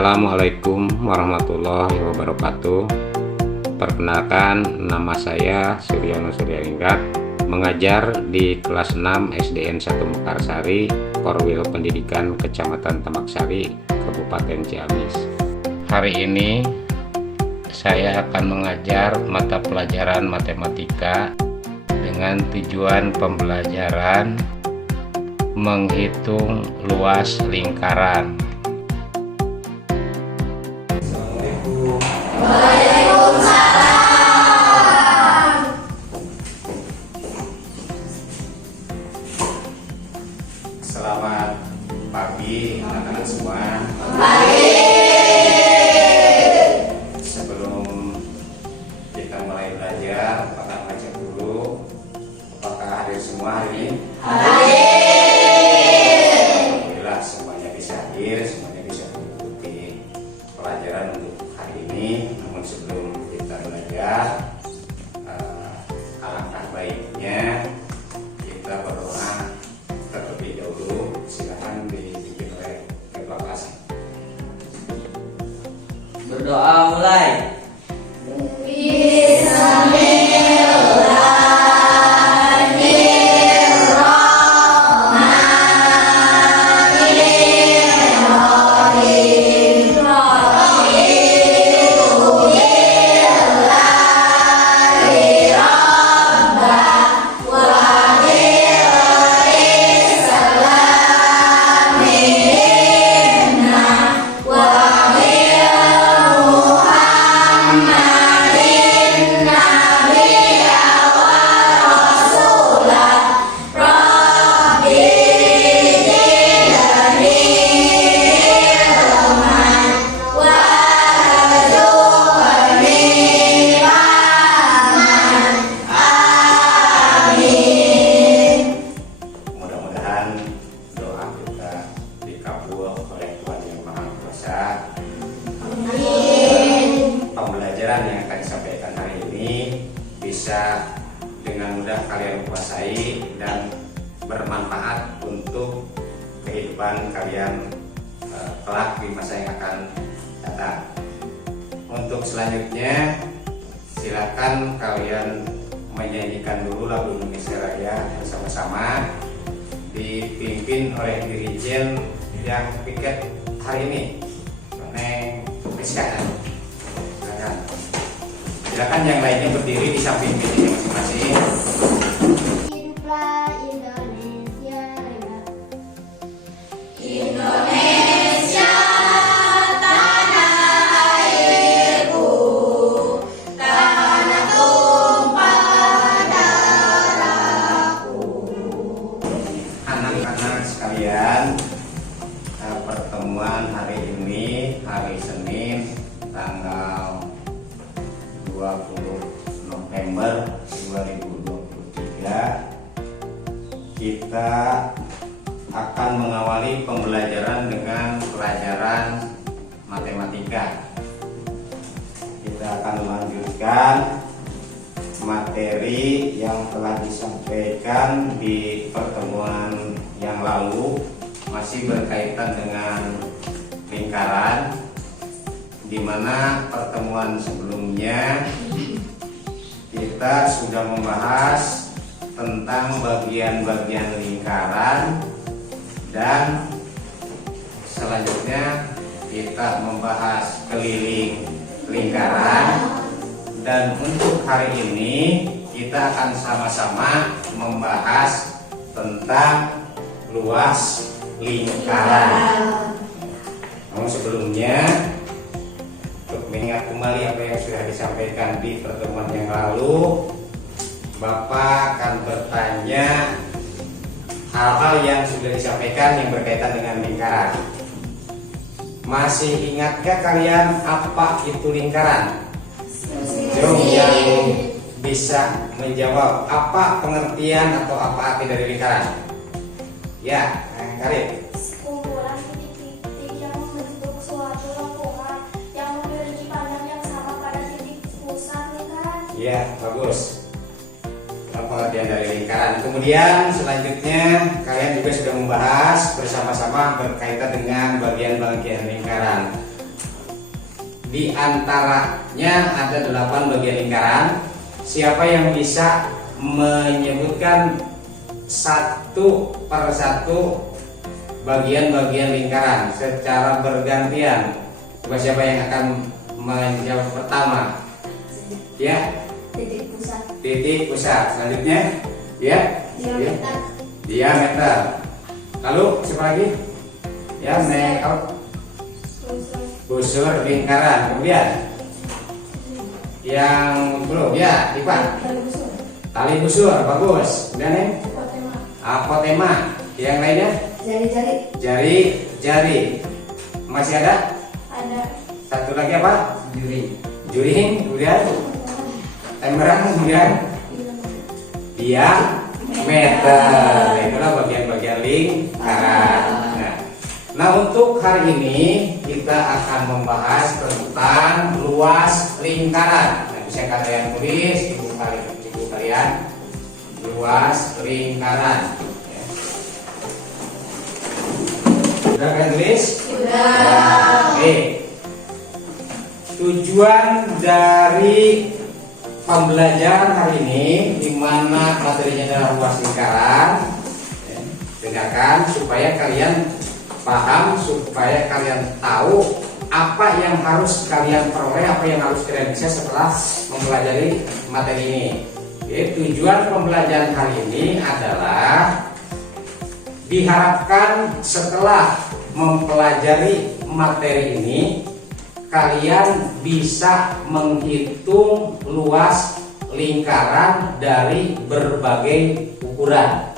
Assalamualaikum warahmatullahi wabarakatuh. Perkenalkan, nama saya Suryono Suryaningrat, mengajar di kelas 6 SDN 1 Mekarsari, Korwil Pendidikan Kecamatan Tamaksari, Kabupaten Ciamis. Hari ini saya akan mengajar mata pelajaran matematika dengan tujuan pembelajaran menghitung luas lingkaran. Selamat pagi anak-anak semua. Sebelum kita mulai belajar, apakah ngecek dulu apakah hadir semua hari ini? Alhamdulillah semuanya bisa hadir, semuanya bisa mengikuti pelajaran untuk hari ini. Namun sebelum kita belajar, alangkah baiknya kita berdoa terlebih dahulu. Silakan dipimpin oleh ketua kelas. Berdoa mulai. Pembelajaran yang akan disampaikan hari ini bisa dengan mudah kalian kuasai dan bermanfaat untuk kehidupan kalian kelak di masa yang akan datang. Untuk selanjutnya, silakan kalian menyanyikan dulu lagu Indonesia Raya bersama-sama, dipimpin oleh dirijen yang piket hari ini, Neng Rizka. Silakan yang lainnya berdiri di samping meja masing-masing. Hiduplah Indonesia Raya. Indonesia tanah airku, tanah tumpah darahku. Anak-anak sekalian, pertemuan hari ini hari Senin tanggal 20 November 2023, kita akan mengawali pembelajaran dengan pelajaran matematika. Kita akan melanjutkan materi yang telah disampaikan di pertemuan yang lalu, masih berkaitan dengan lingkaran, di mana pertemuan sebelumnya kita sudah membahas tentang bagian-bagian lingkaran, dan selanjutnya kita membahas keliling lingkaran. Dan untuk hari ini kita akan sama-sama membahas tentang luas lingkaran. Namun sebelumnya, untuk mengingat kembali apa yang sudah disampaikan di pertemuan yang lalu, Bapak akan bertanya hal-hal yang sudah disampaikan yang berkaitan dengan lingkaran. Masih ingatkah kalian apa itu lingkaran? Jom yang bisa menjawab apa pengertian atau apa arti dari lingkaran. Ya, Karin. Kumpulan titik-titik yang membentuk suatu lengkungan yang memiliki panjang yang sama pada titik pusat lingkaran. Ya, bagus. Pengertian dari lingkaran. Kemudian selanjutnya kalian juga sudah membahas bersama-sama berkaitan dengan bagian-bagian lingkaran. di antaranya ada 8 bagian lingkaran. Siapa yang bisa menyebutkan satu per satu bagian-bagian lingkaran secara bergantian? Coba siapa yang akan menjawab pertama? Ya, Titik pusat. titik pusat. Selanjutnya, ya, Diameter. diameter. Lalu siapa lagi? Ya, busur lingkaran. Kemudian yang belum, ya, Ipan. Tali busur, bagus. Kemudian nih, apotema. Yang lainnya, jari. Masih ada? Ada. Satu lagi apa? Juring. Kemudian temberang. Kemudian diameter. Itulah bagian-bagian lingkaran. Nah, untuk hari ini kita akan membahas tentang luas lingkaran. Nah, bisa kalian tulis, ibu kalian, luas lingkaran. Ya. Sudah kalian tulis? Sudah. Oke. Tujuan dari pembelajaran hari ini, di mana materinya adalah luas lingkaran, ya, dengarkan supaya kalian paham, supaya kalian tahu apa yang harus kalian peroleh, apa yang harus kalian bisa setelah mempelajari materi ini. Oke, tujuan pembelajaran hari ini adalah diharapkan setelah mempelajari materi ini kalian bisa menghitung luas lingkaran dari berbagai ukuran.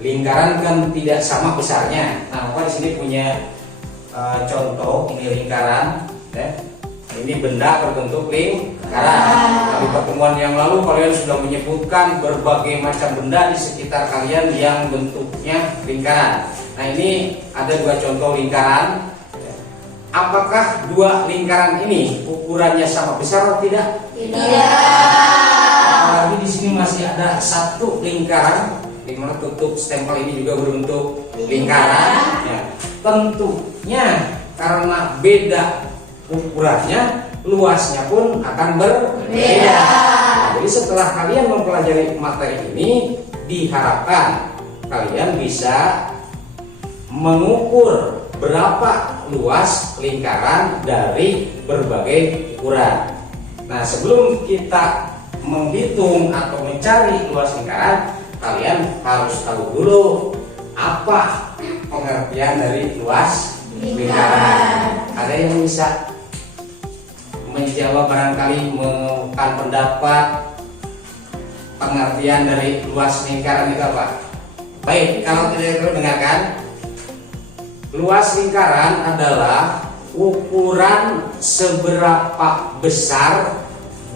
Lingkaran kan tidak sama besarnya. Nah, Bapak di sini punya contoh, ini lingkaran, ya. Ini benda berbentuk lingkaran. Di pertemuan yang lalu kalian sudah menyebutkan berbagai macam benda di sekitar kalian yang bentuknya lingkaran. Nah, ini ada 2 contoh lingkaran. Apakah 2 lingkaran ini ukurannya sama besar atau tidak? Tidak. Apalagi di sini masih ada 1 lingkaran, di mana tutup stempel ini juga berbentuk lingkaran. Ya, tentunya karena beda ukurannya, luasnya pun akan berbeda. Nah, jadi setelah kalian mempelajari materi ini, diharapkan kalian bisa mengukur berapa luas lingkaran dari berbagai ukuran. Nah, sebelum kita menghitung atau mencari luas lingkaran, kalian harus tahu dulu apa pengertian dari luas lingkaran. Ada yang bisa menjawab, barangkali mengungkapkan pendapat pengertian dari luas lingkaran itu apa? Baik, kalau tidak perlu dengarkan. Luas lingkaran adalah ukuran seberapa besar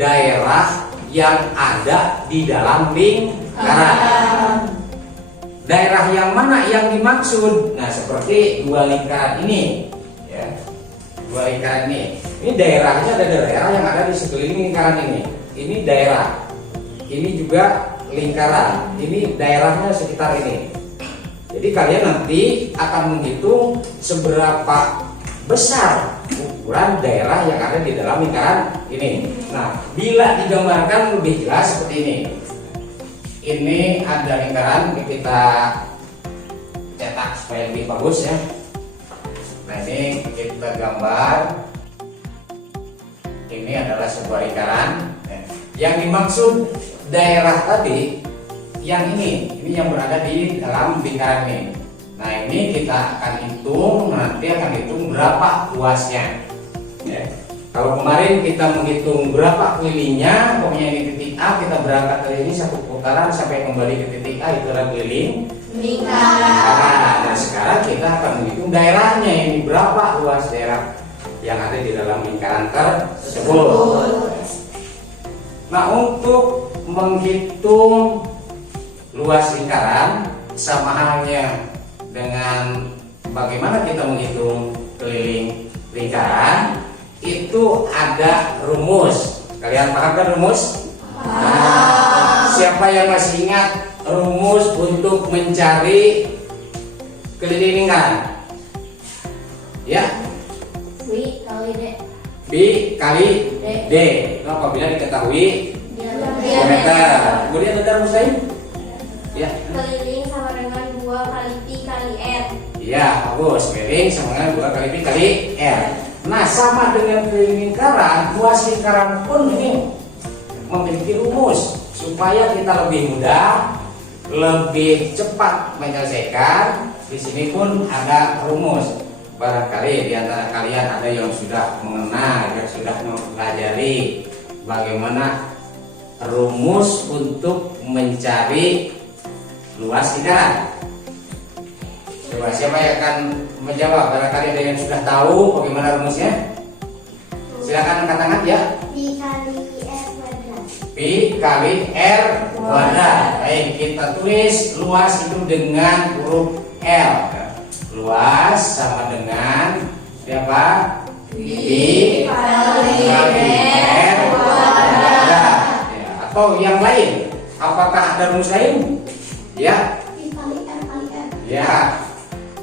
daerah yang ada di dalam lingkaran. Daerah yang mana yang dimaksud? Nah, seperti 2 lingkaran ini, ya. 2 lingkaran ini. Ini daerahnya, ada daerah yang ada di sekeliling lingkaran ini. Ini daerah. Ini juga lingkaran. Ini daerahnya sekitar ini. Jadi kalian nanti akan menghitung seberapa besar ukuran daerah yang ada di dalam lingkaran ini. Nah, bila digambarkan lebih jelas seperti ini. Ini ada lingkaran, ini kita cetak supaya lebih bagus ya. Nah, ini kita gambar. Ini adalah sebuah lingkaran. Yang dimaksud daerah tadi yang ini yang berada di dalam lingkaran ini. Nah, ini kita akan hitung, nanti akan hitung berapa luasnya. Ya. Kalau kemarin kita menghitung berapa kelilingnya, pokoknya ini titik A, kita berangkat dari ini 1 putaran sampai kembali ke titik A, itu adalah keliling lingkaran. Nah, sekarang kita akan menghitung daerahnya, ini berapa luas daerah yang ada di dalam lingkaran tersebut. Nah, untuk menghitung luas lingkaran sama halnya dengan bagaimana kita menghitung keliling lingkaran, itu ada rumus. Kalian paham kan rumus? Nah, siapa yang masih ingat rumus untuk mencari keliling lingkaran? Ya. V kali D. Pi kali D. Itu apabila diketahui diameter. Kemudian ada rumus lain? Ya. Keliling sama dengan 2 kali pi kali r. Iya, bagus. Keliling sama dengan 2 kali pi kali r. Nah, sama dengan keliling lingkaran, luas lingkaran pun ini memiliki rumus supaya kita lebih mudah, lebih cepat menyelesaikan. Di sini pun ada rumus. Barangkali di antara kalian ada yang sudah mengenal, yang sudah mempelajari bagaimana rumus untuk mencari luas lingkaran. Coba siapa yang akan menjawab? Barangkali ada yang sudah tahu bagaimana rumusnya. Silakan angkat tangan ya. Pi kali r kuadrat. Pi kali r kuadrat. Baik, kita tulis luas itu dengan huruf L. Luas sama dengan siapa? Pi kali r kuadrat. Ya, atau yang lain? Apakah ada rumus lain? Ya. Pi kali r kali r. Ya.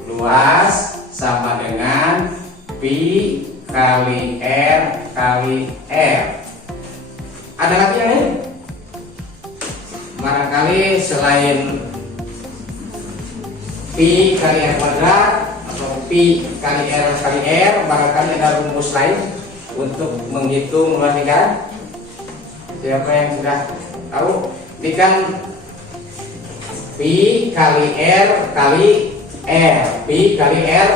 Luas sama dengan pi kali r kali r. Ada lagi yang lain? Barangkali selain pi kali r kuadrat atau pi kali r kali r, barangkali ada rumus lain untuk menghitung luas lingkaran. Siapa yang sudah tahu? Ini kan pi kali r kali r, pi kali r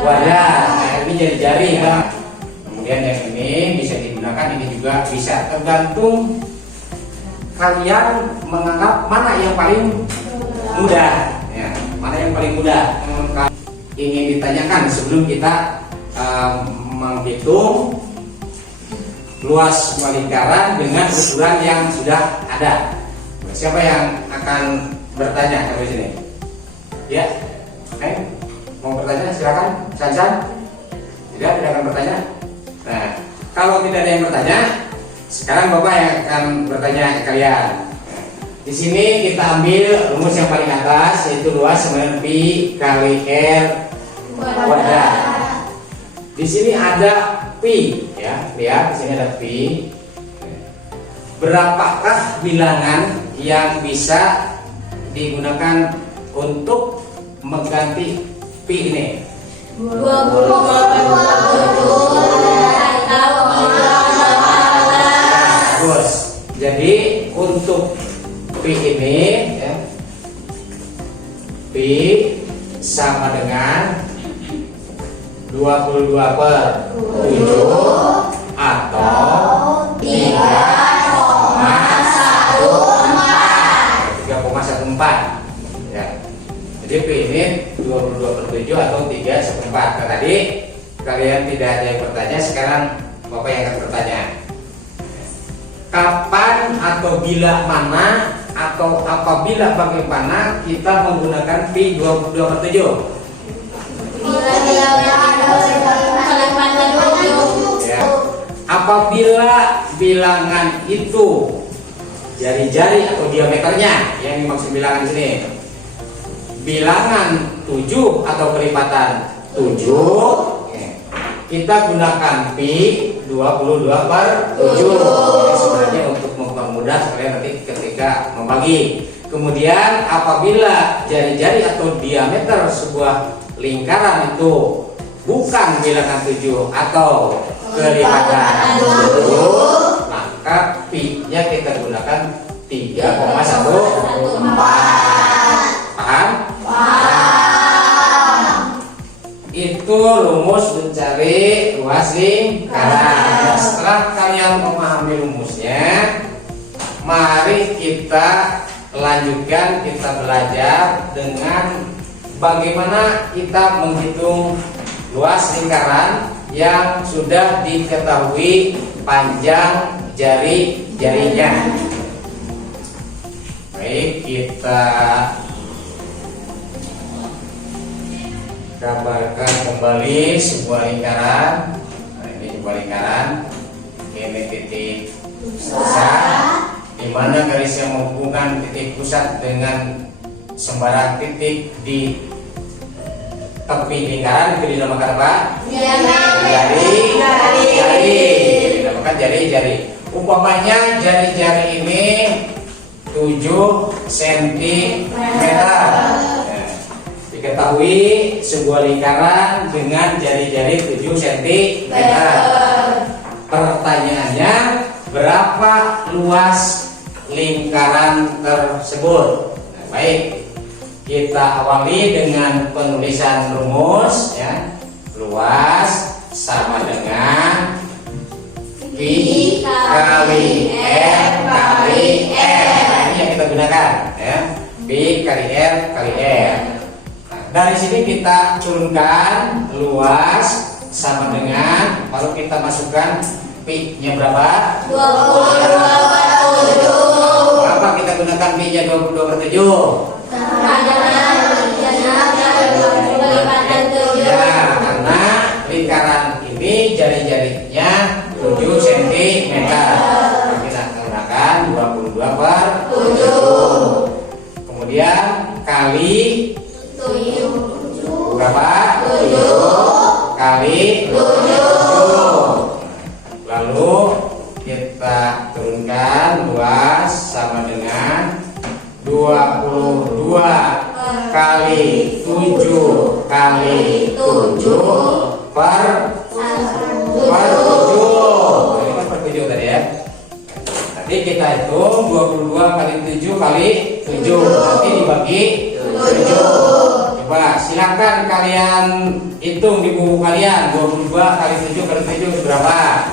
kuadrat. Nah, ini jari-jari kan. Kemudian yang ini bisa digunakan, ini juga bisa, tergantung kalian menganggap mana yang paling mudah. Ya, mana yang paling mudah ingin ditanyakan sebelum kita menghitung luas lingkaran dengan ukuran yang sudah ada. Siapa yang akan bertanya dari sini? Ya, mau bertanya silakan. San-san? Tidak akan bertanya. Nah, kalau tidak ada yang bertanya, sekarang Bapak yang akan bertanya ke kalian. Di sini kita ambil rumus yang paling atas, yaitu luas sama dengan pi kali r kuadrat. Di sini ada pi, ya, lihat di sini ada pi. Berapakah bilangan yang bisa digunakan untuk mengganti pi ini? 20. Bagus. Jadi untuk pi ini, ya, pi sama dengan 22/7 atau 3,14. Ya. Jadi pi ini 22/7 atau 3/14. Nah, tadi kalian tidak ada yang bertanya, sekarang Bapak yang akan bertanya. Kapan atau bila mana atau apabila bagaimana kita menggunakan pi 22/7? Ya. Apabila bilangan itu jari-jari atau diameternya, yang dimaksud bilangan di sini, bilangan 7 atau kelipatan 7, kita gunakan pi 22/7. Sebenarnya untuk mempermudah sekalian nanti ketika membagi. Kemudian apabila jari-jari atau diameter sebuah lingkaran itu bukan bilangan 7 atau kelipatan 7, maka pi-nya kita gunakan 3,14. Paham? Itu rumus mencari luas lingkaran. Nah, setelah kalian memahami rumusnya, mari kita lanjutkan, kita belajar dengan bagaimana kita menghitung luas lingkaran yang sudah diketahui panjang jari-jarinya. Baik, kita gambarkan kembali sebuah lingkaran. Nah, ini sebuah lingkaran. Ini titik pusat, di mana garis yang menghubungkan titik pusat dengan sembarang titik di tepi lingkaran itu dinamakan apa? Diameter. jari. Dinamakan jari-jari. Umpamanya jari-jari ini 7 cm. Diketahui sebuah lingkaran dengan jari-jari 7 cm. Pertanyaannya, berapa luas lingkaran tersebut? Nah, baik, kita awali dengan penulisan rumus ya. Luas sama dengan Pi kali R kali R. Ini yang kita gunakan ya. Pi kali R kali R. Nah, dari sini kita turunkan luas sama dengan, kalau kita masukkan pi-nya berapa? 22/7. Berapa kita gunakan pi-nya 22/7? Ya, karena lingkaran ini jari-jarinya 7 cm. Kita gunakan 22/7. Kemudian kali berapa? 7 kali 7. Lalu kita turunkan luas sama dengan 22 kali 7 kali 7 per 7. Ini kan per 7 tadi ya. Nanti kita hitung 22 kali 7 kali 7. Nanti dibagi 7. Coba silakan kalian hitung di buku kalian. 22 kali 7 kali 7 berapa?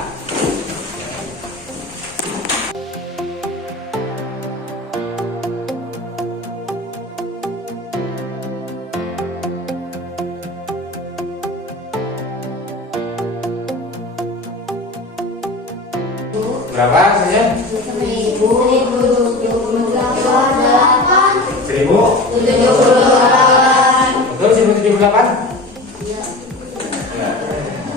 Berapa saja? 1078. Betul 1078?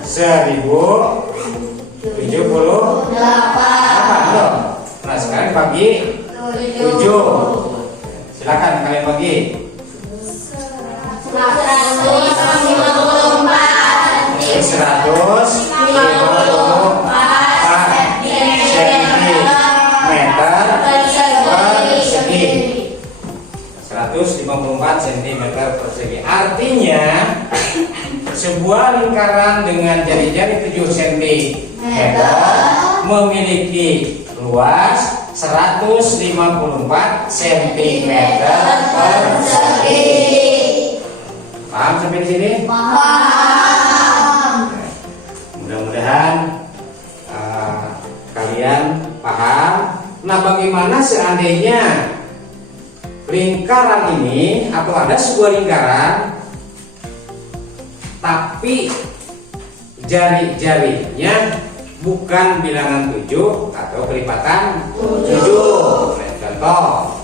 1078. Nah, sekarang bagi 7. Silakan kalian bagi. 154 cm persegi. Artinya sebuah lingkaran dengan jari-jari 7 cm memiliki luas 154 cm persegi. Paham sampai di sini? Paham. Mudah-mudahan kalian paham. Nah, bagaimana seandainya lingkaran ini, atau ada sebuah lingkaran tapi jari-jarinya bukan bilangan 7 atau kelipatan 7. Contoh,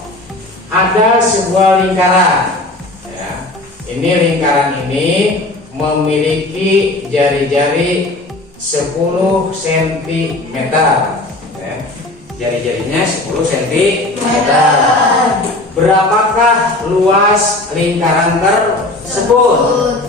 ada sebuah lingkaran ya. Ini lingkaran ini memiliki jari-jari 10 cm ya. Jari-jarinya 10 cm. Berapakah luas lingkaran tersebut?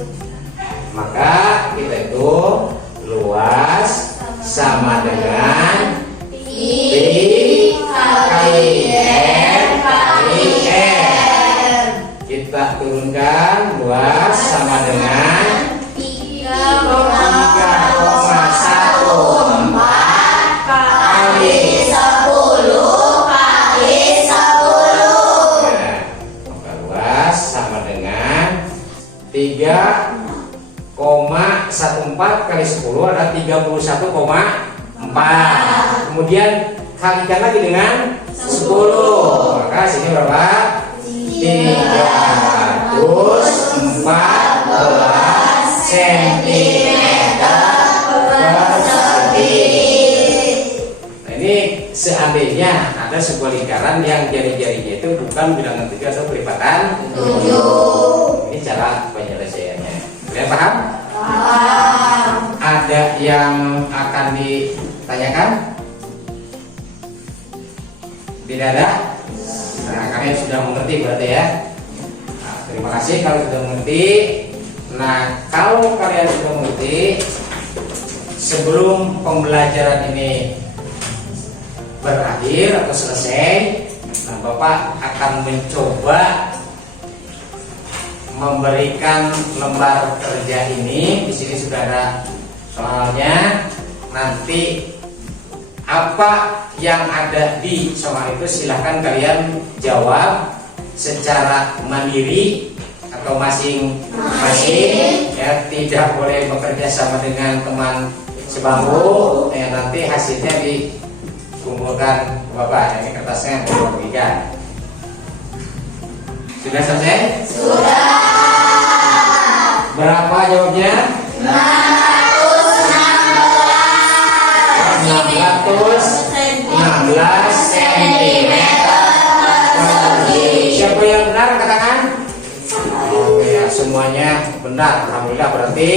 Maka kita hitung luas sama dengan Pi kali R kali R. Kita turunkan luas sama dengan 3,14 kali 10 kali 10. Maka luas sama dengan 3,14 kali 10 adalah 31,4. Kemudian kalikan lagi dengan 10. Maka sini berapa? 314 cm persegi. Nah, ini seandainya ada sebuah lingkaran yang jari-jarinya itu bukan bilangan 7 atau kelipatan 7. Ini cara penyelesaiannya. Kalian paham? Paham. Ada yang akan ditanyakan? Tidak ada? Nah, kalian sudah mengerti berarti ya. Nah, terima kasih kalau sudah mengerti. Nah, kalau kalian sudah mengerti, sebelum pembelajaran ini berakhir atau selesai, nah Bapak akan mencoba memberikan lembar kerja ini. Di sini sudah ada soalnya. Nanti apa yang ada di soal itu silahkan kalian jawab secara mandiri atau masing-masing, ya, tidak boleh bekerja sama dengan teman sebangku. Ya, nanti hasilnya dikumpulkan Bapak. Ini kertasnya Bapak bagikan. Sudah selesai? Sudah. Berapa jawabnya? 616 cm. Siapa yang benar angkat tangan? Oh ya, semuanya benar. Alhamdulillah, berarti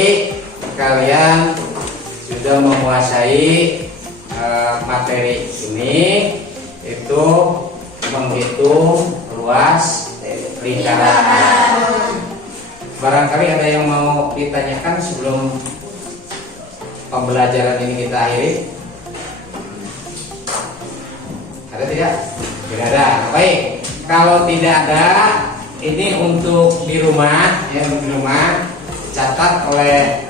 kalian sudah menguasai materi ini, itu menghitung luas lingkaran. Barangkali ada yang mau ditanyakan sebelum pembelajaran ini kita akhiri? Ada tidak? Tidak ada. Baik, kalau tidak ada, ini untuk di rumah, ya, untuk di rumah catat oleh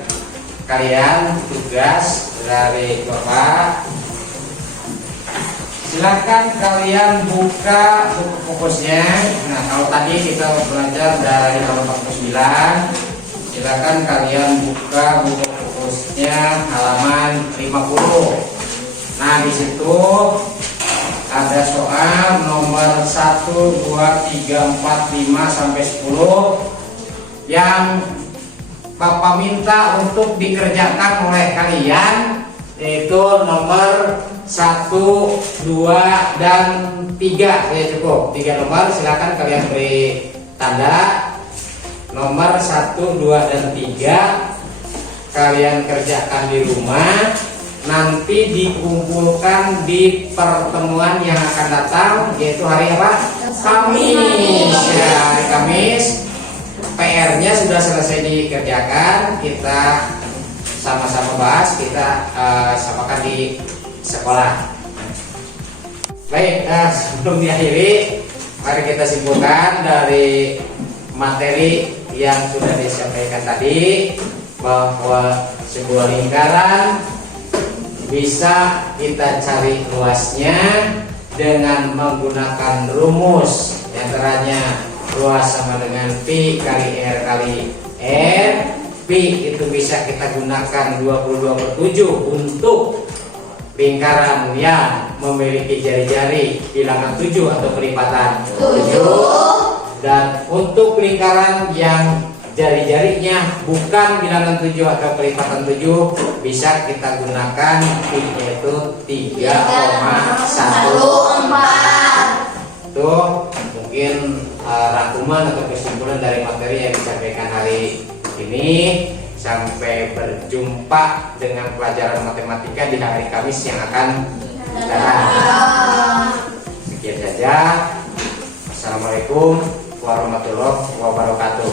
kalian tugas dari Bapak. Silakan kalian buka buku fokusnya. Nah, kalau tadi kita belajar dari halaman 49, silakan kalian buka buku fokusnya halaman 50. Nah, di situ ada soal nomor 1, 2, 3, 4, 5 sampai 10 yang Bapak minta untuk dikerjakan oleh kalian, yaitu nomor 1, 2, dan 3. Ya, cukup 3 nomor. Silakan kalian beri tanda. Nomor 1, 2, dan 3 kalian kerjakan di rumah. Nanti dikumpulkan di pertemuan yang akan datang, yaitu hari apa? Kamis. Ya, hari Kamis. PR-nya sudah selesai dikerjakan. Kita sama-sama bahas, kita samakan di sekolah. Baik, sebelum diakhiri, mari kita simpulkan dari materi yang sudah disampaikan tadi, bahwa sebuah lingkaran bisa kita cari luasnya dengan menggunakan rumus yang antaranya luas sama dengan pi kali r kali r. Pi itu bisa kita gunakan 22/7 untuk lingkaran yang memiliki jari-jari bilangan 7 atau perlipatan 7, dan untuk lingkaran yang jari-jarinya bukan bilangan 7 atau perlipatan 7 bisa kita gunakan pi, yaitu 3,14. Itu mungkin rangkuman atau kesimpulan dari materi yang disampaikan hari ini. Sampai berjumpa dengan pelajaran matematika di hari Kamis yang akan datang. Sekian saja. Assalamualaikum warahmatullahi wabarakatuh.